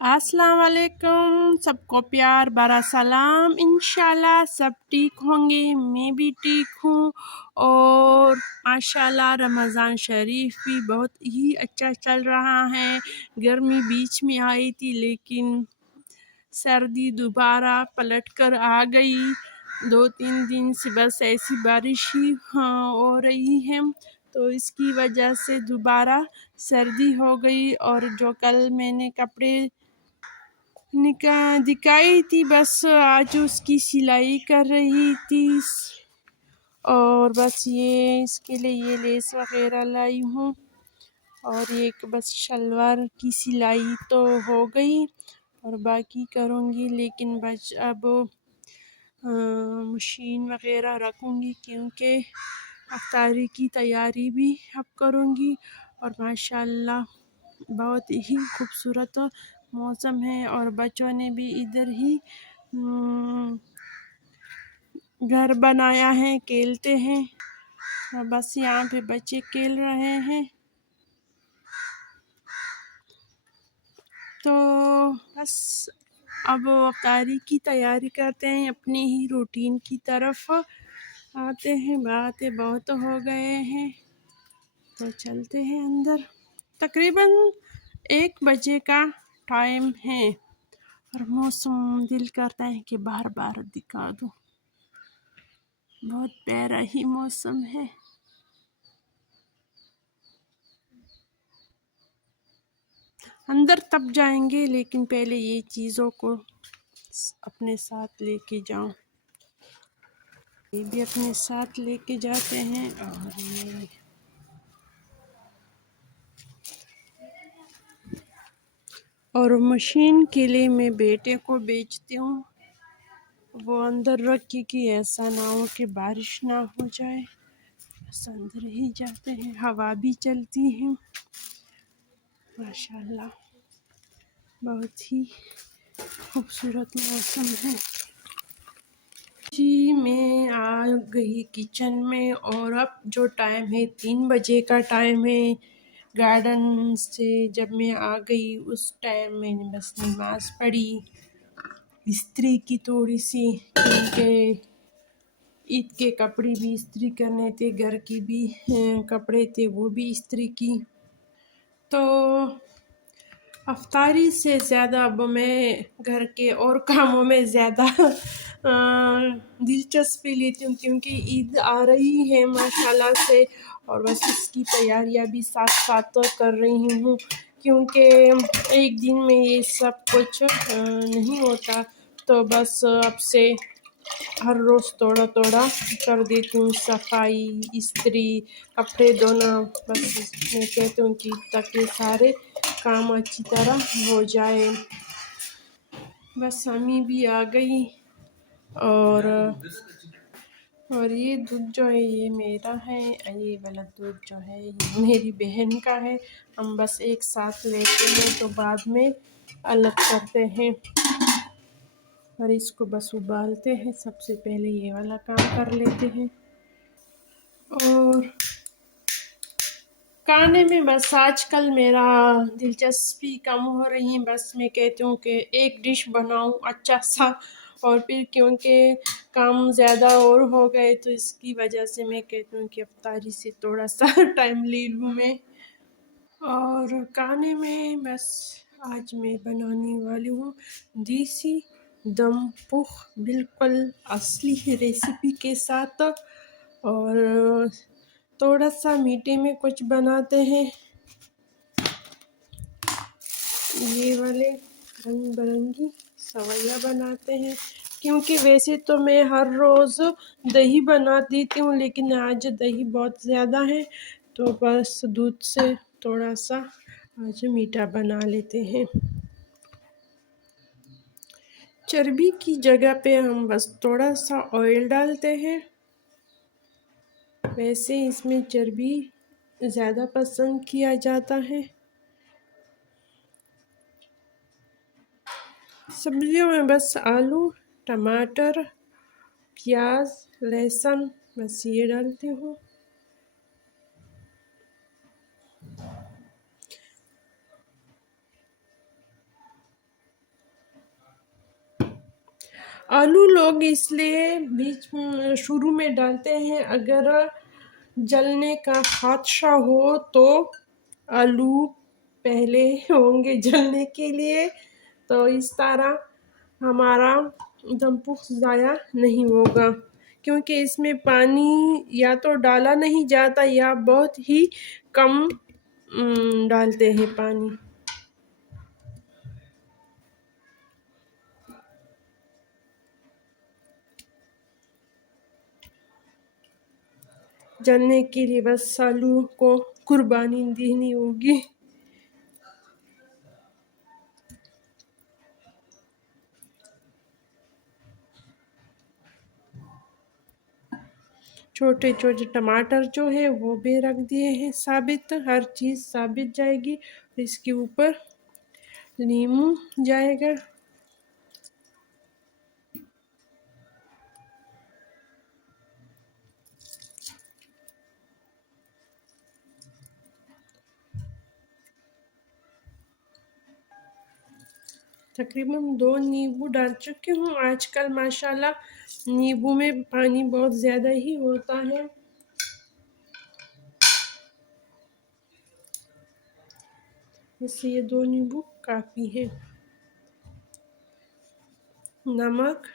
अस्सलाम वालेकुम, सबको प्यार भरा सलाम। इंशाल्लाह सब ठीक होंगे, मैं भी ठीक हूँ। और माशाल्लाह रमज़ान शरीफ भी बहुत ही अच्छा चल रहा है। गर्मी बीच में आई थी लेकिन सर्दी दोबारा पलट कर आ गई। 2-3 दिन से बस ऐसी बारिश ही हो रही है, तो इसकी वजह से दोबारा सर्दी हो गई। और जो कल मैंने कपड़े दिखाई थी, बस आज उसकी सिलाई कर रही थी। और बस ये इसके लिए ये लेस वगैरह लाई हूँ। और एक बस शलवार की सिलाई तो हो गई और बाकी करूँगी, लेकिन बस अब मशीन वगैरह रखूँगी क्योंकि अफ्तारी की तैयारी भी अब करूँगी। और माशाल्लाह बहुत ही खूबसूरत मौसम है और बच्चों ने भी इधर ही घर बनाया है, खेलते हैं। और बस यहाँ पे बच्चे खेल रहे हैं। तो बस अब अफ्तारी की तैयारी करते हैं, अपनी ही रूटीन की तरफ आते हैं। बातें बहुत हो गए हैं तो चलते हैं अंदर। तकरीबन 1 बजे का टाइम है और मौसम दिल करता है कि बार बार दिखा दूँ। बहुत प्यारा ही मौसम है। अंदर तब जाएंगे, लेकिन पहले ये चीज़ों को अपने साथ लेके जाऊं। ये भी अपने साथ लेके जाते हैं। और मशीन के लिए मैं बेटे को बेचती हूँ, वो अंदर रखी कि ऐसा ना हो कि बारिश ना हो जाए। बस अंदर ही जाते हैं, हवा भी चलती है। माशाल्लाह बहुत ही खूबसूरत मौसम है। जी मैं आ गई किचन में और अब जो टाइम है 3 बजे का टाइम है। गार्डन से जब मैं आ गई उस टाइम मैंने बस नमाज़ पढ़ी, इस्त्री की थोड़ी सी, क्योंकि ईद के कपड़े भी इस्त्री करने थे, घर की भी कपड़े थे वो भी इस्त्री की। तो अफ्तारी से ज़्यादा अब मैं घर के और कामों में ज़्यादा दिलचस्पी लेती हूँ, क्योंकि ईद आ रही है माशाल्लाह से। और बस इसकी तैयारियां भी साथ साथ तो कर रही हूँ, क्योंकि एक दिन में ये सब कुछ नहीं होता। तो बस अब से हर रोज़ थोड़ा थोड़ा कर देती हूँ, सफाई, इस्त्री, कपड़े धोना। बस मैं कहती हूँ कि ताकि सारे काम अच्छी तरह हो जाए। बस अम्मी भी आ गई। और ये दूध जो है ये मेरा है, ये वाला दूध जो है ये मेरी बहन का है। हम बस एक साथ लेते हैं तो बाद में अलग करते हैं। और इसको बस उबालते हैं। सबसे पहले ये वाला काम कर लेते हैं। और खाने में बस आजकल मेरा दिलचस्पी कम हो रही है। बस मैं कहती हूँ कि एक डिश बनाऊँ अच्छा सा, और फिर क्योंकि काम ज़्यादा और हो गए तो इसकी वजह से मैं कहती हूँ कि अफ्तारी से थोड़ा सा टाइम ले लूँ मैं। और खाने में बस आज मैं बनाने वाली हूँ देसी दम पुख, बिल्कुल असली रेसिपी के साथ। और थोड़ा सा मीठे में कुछ बनाते हैं, ये वाले रंग बिरंगी सवैया बनाते हैं। क्योंकि वैसे तो मैं हर रोज़ दही बना देती हूँ, लेकिन आज दही बहुत ज़्यादा है तो बस दूध से थोड़ा सा आज मीठा बना लेते हैं। चर्बी की जगह पे हम बस थोड़ा सा ऑयल डालते हैं। वैसे इसमें चर्बी ज़्यादा पसंद किया जाता है। सब्जियों में बस आलू, टमाटर, प्याज, लहसुन, बस ये डालती हूँ। आलू लोग इसलिए बीच में शुरू में डालते हैं, अगर जलने का हादसा हो तो आलू पहले होंगे जलने के लिए, तो इस तरह हमारा दम ज़ाया नहीं होगा, क्योंकि इसमें पानी या तो डाला नहीं जाता या बहुत ही कम डालते ہیں پانی. جلنے کے لیے بس آلو کو قربانی دینی ہوگی. چھوٹے چھوٹے ٹماٹر جو ہے وہ بھی رکھ دیے ہیں ثابت، ہر چیز ثابت جائے گی. اس کے اوپر لیموں جائے گا. تقریباً 2 نیبو ڈال چکی ہوں. آج کل ماشاءاللہ نیبو میں پانی بہت زیادہ ہی ہوتا ہے. اس سے یہ 2 نیبو کافی ہے. نمک،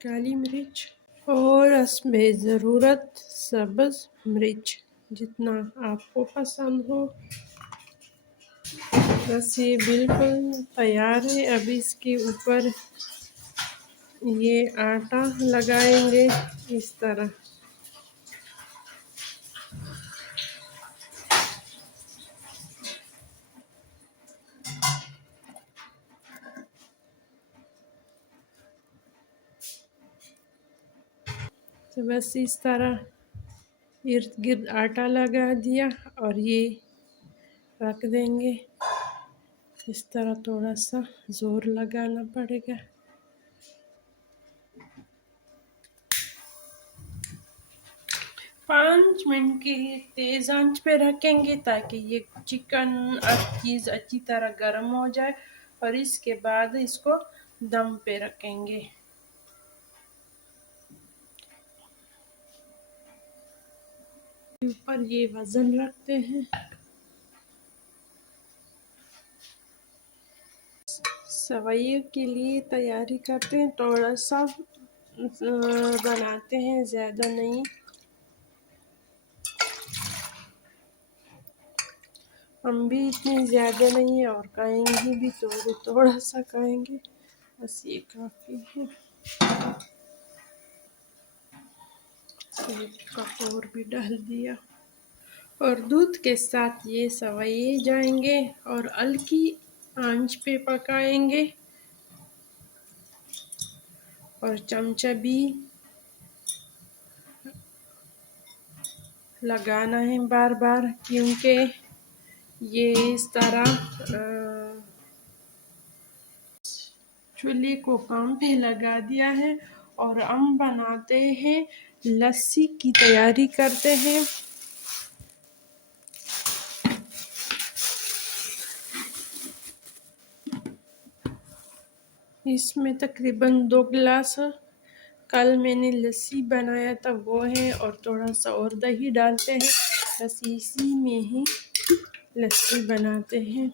کالی مرچ اور حسب ضرورت سبز مرچ، جتنا آپ کو پسند ہو. بس یہ بالکل تیار ہے. اب اس کے اوپر یہ آٹا لگائیں گے اس طرح. تو بس اس طرح ارد گرد آٹا لگا دیا اور یہ رکھ دیں گے. اس طرح تھوڑا سا زور لگانا پڑے گا. 5 منٹ کے لیے تیز آنچ پہ رکھیں گے تاکہ یہ چکن ہر چیز اچھی طرح گرم ہو جائے، اور اس کے بعد اس کو دم پہ رکھیں گے. اوپر یہ وزن رکھتے ہیں. سوئی کے لیے تیاری کرتے ہیں، تھوڑا سا بناتے ہیں، زیادہ نہیں. ہم بھی اتنی زیادہ نہیں ہیں، اور کھائیں گے بھی تو تھوڑا سا کھائیں گے، بس یہ کافی ہے. ایک کپ اور بھی ڈال دیا. اور دودھ کے ساتھ یہ سوئے جائیں گے اور ہلکی آنچ پہ پکائیں گے. اور چمچہ بھی لگانا ہے بار بار، کیونکہ یہ اس طرح چولہے کو کام پہ لگا دیا ہے. اور ہم بناتے ہیں، لسی کی تیاری کرتے ہیں. اس میں تقریباً 2 گلاس کل میں نے لسی بنایا تھا وہ ہے، اور تھوڑا سا اور دہی ڈالتے ہیں. بس اسی میں ہی لسی بناتے ہیں.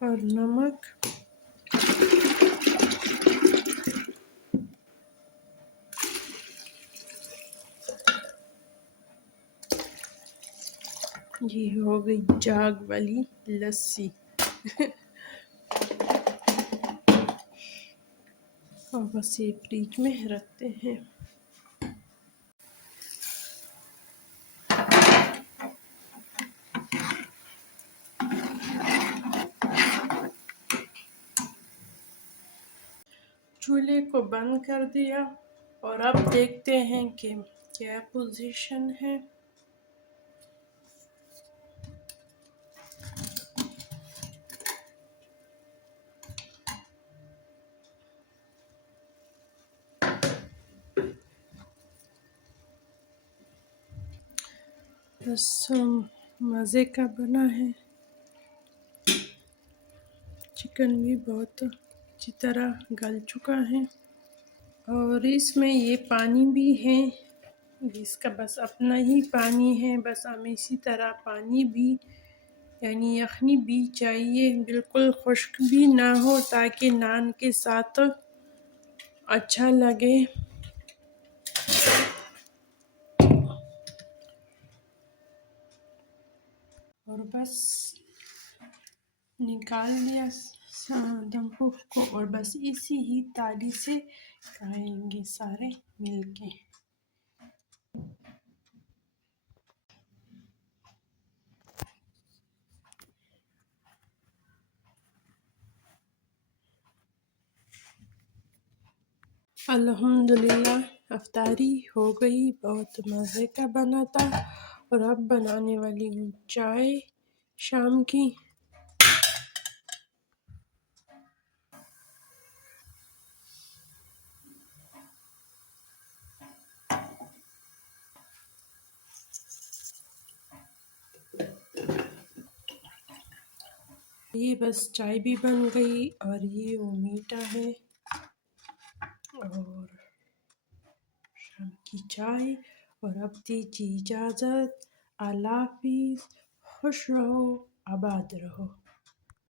اور نمک، یہ ہو گئی جاگ والی لسی. اور بس یہ فریج میں رکھتے ہیں. چولہے کو بند کر دیا، اور اب دیکھتے ہیں کہ کیا پوزیشن ہے. بس مزے کا بنا ہے. چکن بھی بہت اچھی طرح گل چکا ہے اور اس میں یہ پانی بھی ہے، اس کا بس اپنا ہی پانی ہے. بس ہمیں اسی طرح پانی بھی یعنی یخنی بھی چاہیے، بالکل خشک بھی نہ ہو تاکہ نان کے ساتھ اچھا لگے. اور بس نکال لیا دم کو اور بس اسی ہی تالی سے کھائیں گے سارے مل کے. الحمدللہ افطاری ہو گئی، بہت مزے کا بنا تھا. اور اب بنانے والی ہوں چائے شام کی. یہ بس چائے بھی بن گئی اور یہ وہ میٹھا ہے اور شام کی چائے. اور اب دیجیے اجازت. اللہ حافظ. خوش رہو، آباد رہو.